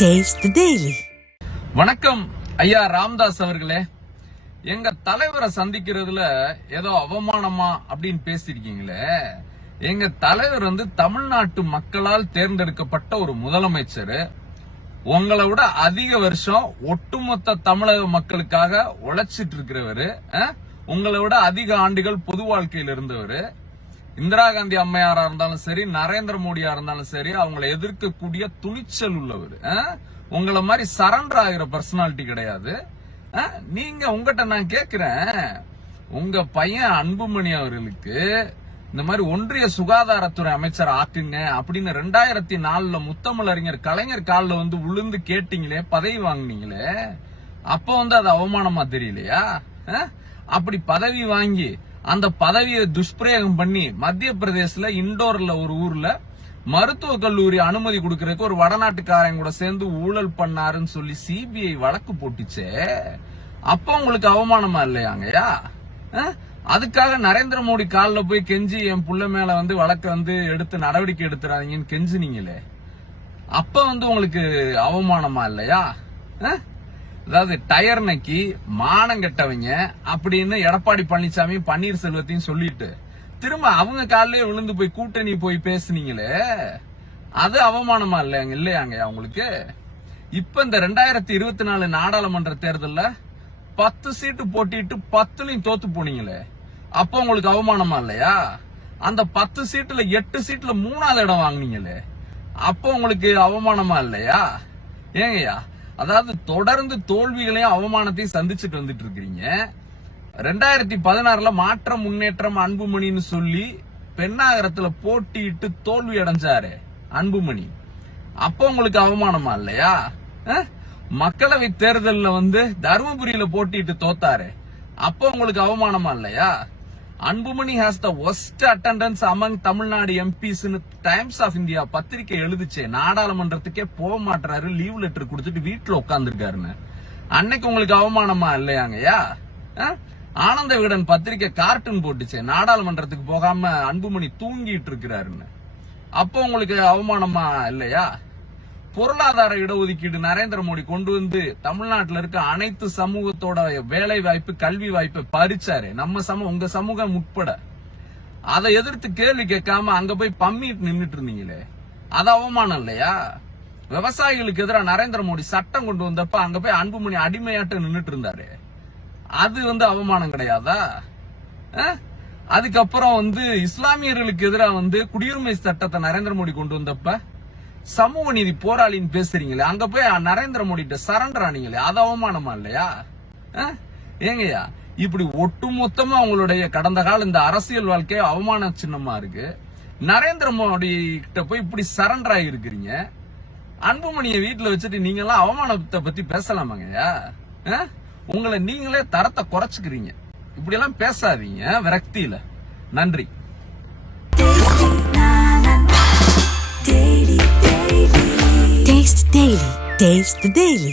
Taste the Daily. வணக்கம் ஐயா ராமதாஸ் அவர்களே. எங்க தலைவரை சந்திக்கிறதுல ஏதோ அவமானமா அப்படின்னு பேசிருக்கீங்களே. எங்க தலைவர் தமிழ்நாட்டு மக்களால் தேர்ந்தெடுக்கப்பட்ட ஒரு முதலமைச்சர். உங்களை விட அதிக வருஷம் ஒட்டுமொத்த தமிழக மக்களுக்காக உழைச்சிட்டு இருக்கிறவரு. உங்களை விட அதிக ஆண்டுகள் பொது வாழ்க்கையில் இருந்தவர். இந்திரா காந்தி அம்மையாரா இருந்தாலும் சரி, நரேந்திர மோடியா இருந்தாலும் சரி, அவங்களை எதிர்க்கக்கூடிய துணிச்சல் உள்ளவர். உங்களை மாதிரி சரண்டர் ஆகிற பர்சனாலிட்டி கிடையாது. நீங்க உங்ககிட்ட நான் கேக்குறேன், உங்க பையன் அன்புமணி அவர்களுக்கு இந்த மாதிரி ஒன்றிய சுகாதாரத்துறை அமைச்சர் ஆக்குங்க அப்படின்னு 2004 முத்தமிழறிஞர் கலைஞர் காலில் விழுந்து கேட்டீங்களே, பதவி வாங்கினீங்களே, அப்ப அது அவமானமா தெரியலையா? அப்படி பதவி வாங்கி அந்த பதவியை துஷ்பிரயோகம் பண்ணி மத்திய பிரதேசல இண்டோர்ல ஒரு ஊர்ல மருத்துவ கல்லூரி அனுமதி கொடுக்கறதுக்கு ஒரு வடநாட்டுக்காரன் கூட சேர்ந்து ஊழல் பண்ணாருன்னு சொல்லி சிபிஐ வழக்கு போட்டுச்சே, அப்ப உங்களுக்கு அவமானமா இல்லையாங்கயா? அதுக்காக நரேந்திர மோடி காலில் போய் கெஞ்சி என் புள்ள மேல வழக்க எடுத்து நடவடிக்கை எடுத்துறாதீங்கன்னு கெஞ்சினீங்களே, அப்ப உங்களுக்கு அவமானமா இல்லையா? அதாவது டயர் நக்கி மானம் கெட்டவங்க அப்படின்னு எடப்பாடி பழனிசாமி பன்னீர்செல்வத்தையும் சொல்லிட்டு திரும்ப அவங்க காலிலேயே விழுந்து போய் கூட்டணி போய் பேசுனீங்களே, அது அவமானமா இல்லையாங்க உங்களுக்கு? இப்ப இந்த 2024 நாடாளுமன்ற தேர்தல்ல 10 சீட்டு போட்டிட்டு 10லயும் தோத்து போனீங்களே, அப்ப உங்களுக்கு அவமானமா இல்லையா? அந்த 10 சீட்டுல 8 சீட்டுல 3வது இடம் வாங்கினீங்களே, அப்ப உங்களுக்கு அவமானமா இல்லையா? ஏங்கய்யா, அதாவது தொடர்ந்து தோல்விகளையும் அவமானத்தையும் சந்திச்சுட்டு வந்துட்டு இருக்கீங்க. 2016 மாற்றம் முன்னேற்றம் அன்புமணின்னு சொல்லி பெண்ணாகரத்துல போட்டிட்டு தோல்வி அடைஞ்சாரு அன்புமணி, அப்ப உங்களுக்கு அவமானமா இல்லையா? மக்களவை தேர்தல்ல தருமபுரியில போட்டிட்டு தோத்தாரு, அப்ப உங்களுக்கு அவமானமா இல்லையா? Anbumani has the worst attendance among Tamil Nadu MPs Times of India பத்திரிகை எழுதுச்சே. நாடாளுமன்றத்துக்கே போக மாட்டாரு, லீவ் லெட்டர் கொடுத்துட்டு வீட்டுல உட்கார்ந்துருக்காருன்னு. அன்னைக்கு உங்களுக்கு அவமானமா இல்லையாங்கய்யா? ஆனந்த விகடன் பத்திரிகை கார்ட்டூன் போட்டுச்சே, நாடாளுமன்றத்துக்கு போகாம அன்புமணி தூங்கிட்டு இருக்கிறாருன்னு. அப்போ உங்களுக்கு அவமானமா இல்லையா? பொருளாதார இடஒதுக்கீடு நரேந்திர மோடி கொண்டு தமிழ்நாட்டில் இருக்க அனைத்து சமூகத்தோட வேலை வாய்ப்பு கல்வி வாய்ப்பை பறிச்சாரு, உங்க சமூகம் உட்பட. அதை எதிர்த்து கேள்வி கேட்காம அங்க போய் பம்மிட்டு நின்றுட்டு இருந்தீங்களே, அது அவமானம் இல்லையா? விவசாயிகளுக்கு எதிராக நரேந்திர மோடி சட்டம் கொண்டு வந்தப்ப அங்க போய் அன்புமணி அடிமையாட்ட நின்றுட்டு இருந்தாரு, அது அவமானம் கிடையாதா? அதுக்கப்புறம் இஸ்லாமியர்களுக்கு எதிராக குடியுரிமை சட்டத்தை நரேந்திர மோடி கொண்டு வந்தப்ப சமூக நீதி போராளின்னு பேசுறீங்களே, அங்க போய் நரேந்திர மோடி சரண்டர் ஆனீங்களே, அது அவமானமா இல்லையா? ஏங்கய்யா, இப்படி ஒட்டுமொத்தமா உங்களுடைய கடந்த கால இந்த அரசியல் வாழ்க்கை அவமான சின்னமா இருக்கு. நரேந்திர மோடி கிட்ட போய் இப்படி சரண்டர் ஆகி இருக்கிறீங்க. அன்புமணியை வீட்டுல வச்சுட்டு நீங்க எல்லாம் அவமானத்தை பத்தி பேசலாமாங்கய்யா? உங்களை நீங்களே தரத்தை குறைச்சுக்கிறீங்க. இப்படி எல்லாம் பேசாதீங்க விரக்தியில. நன்றி. Taste the Daily. Taste the Daily.